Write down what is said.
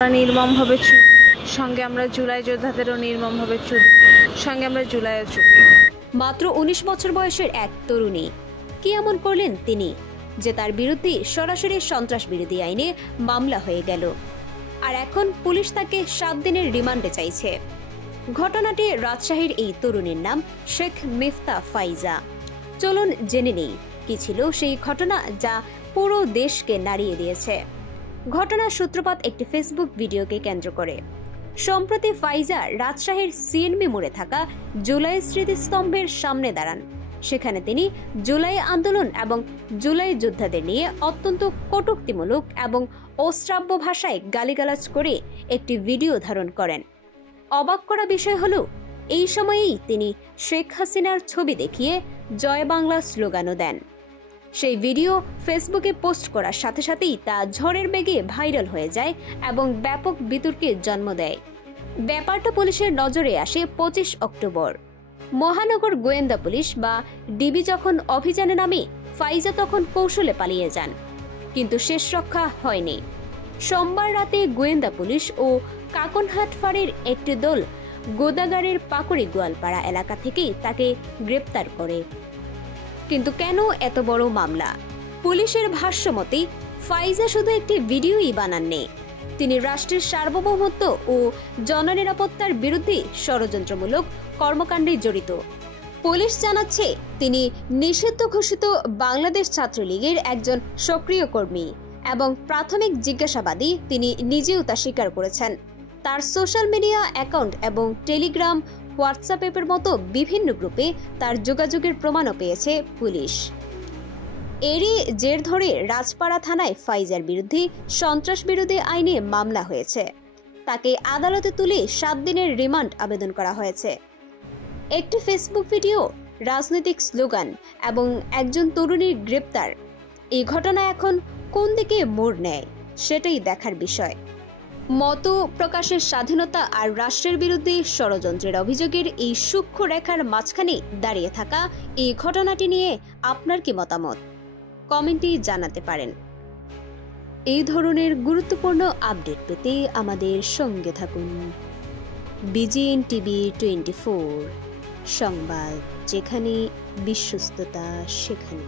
নির্মমভাবে সঙ্গে আমরা জুলাই যোদ্ধাদেরও নির্মমভাবে সঙ্গে আমরা জুলাইও চুপি। মাত্র ১৯ বছর বয়সের এক তরুণী কি এমন করলেন তিনি যে তার বিরুদ্ধে সরাসরি সন্ত্রাস বিরোধী আইনে মামলা হয়ে গেল, আর এখন পুলিশ তাকে ৭ দিনের রিমান্ডে চাইছে। ঘটনাটি রাজশাহীর এই তরুণীর নাম শেখ মিফতা ফাইজা। চলুন জেনে নেই কি ছিল সেই ঘটনা যা পুরো দেশকে নাড়িয়ে দিয়েছে। ঘটনার সূত্রপাত একটি ফেসবুক ভিডিওকে কেন্দ্র করে। সম্প্রতি ফাইজা রাজশাহীর সিএনবি মোড়ে থাকা জুলাই স্মৃতিস্তম্ভের সামনে দাঁড়ান। সেখানে তিনি জুলাই আন্দোলন এবং জুলাই যোদ্ধাদের নিয়ে অত্যন্ত কটূক্তিমূলক এবং অশ্রাব্য ভাষায় গালিগালাজ করে একটি ভিডিও ধারণ করেন। অবাক করা বিষয় হলো, এই সময়েই তিনি শেখ হাসিনার ছবি দেখিয়ে জয় বাংলা স্লোগানও দেন। সেই ভিডিও ফেসবুকে পোস্ট করার সাথে সাথেই তা ঝড়ের বেগে ভাইরাল হয়ে যায় এবং ব্যাপক বিতর্কের জন্ম দেয়। ব্যাপারটা পুলিশের নজরে আসে ২৫ অক্টোবর। মহানগর গোয়েন্দা পুলিশ বা ডিবি যখন অভিযানে নামে, ফাইজা তখন কৌশলে পালিয়ে যান, কিন্তু শেষ রক্ষা হয়নি। সোমবার রাতে গোয়েন্দা পুলিশ ও কাকনহাট ফাঁড়ির একটি দল গোদাগাড়ের পাকড়ি গোয়ালপাড়া এলাকা থেকে তাকে গ্রেপ্তার করে। কিন্তু কেন এত বড় মামলা? পুলিশের ভাষ্যমতে ফাইজা শুধু একটি ভিডিওই বানাননি, তিনি রাষ্ট্রের সার্বভৌমত্ব ও জননিরাপত্তার বিরুদ্ধে ষড়যন্ত্রমূলক কর্মকাণ্ডে জড়িত। পুলিশ জানাচ্ছে তিনি নিষিদ্ধ ঘোষিত বাংলাদেশ ছাত্রলীগের একজন সক্রিয় কর্মী এবং প্রাথমিক জিজ্ঞাসাবাদে তিনি নিজেও তা স্বীকার করেছেন। তার সোশ্যাল মিডিয়া অ্যাকাউন্ট এবং টেলিগ্রাম, হোয়াটসঅ্যাপের মতো বিভিন্ন গ্রুপে তার যোগাযোগের প্রমাণও পেয়েছে পুলিশ। এরই জের ধরে রাজপাড়া থানায় ফাইজার বিরুদ্ধে সন্ত্রাস বিরোধী আইনে মামলা হয়েছে। তাকে আদালতে তুলে ৭ দিনের রিমান্ড আবেদন করা হয়েছে। একটি ফেসবুক ভিডিও, রাজনৈতিক স্লোগান এবং একজন তরুণীর গ্রেপ্তার, এই ঘটনা এখন কোন দিকে মোড় নেয় সেটাই দেখার বিষয়। মত প্রকাশের স্বাধীনতা আর রাষ্ট্রের বিরুদ্ধে ষড়যন্ত্রের অভিযোগের এই সূক্ষ্ম রেখার মাঝখানে দাঁড়িয়ে থাকা এই ঘটনাটি নিয়ে আপনার কি মতামত কমেন্টে জানাতে পারেন। এই ধরনের গুরুত্বপূর্ণ আপডেট পেতে আমাদের সঙ্গে থাকুন। বিজিএন টিভি 24 সংবাদ, যেখানে বিশ্বস্ততা সেখানে।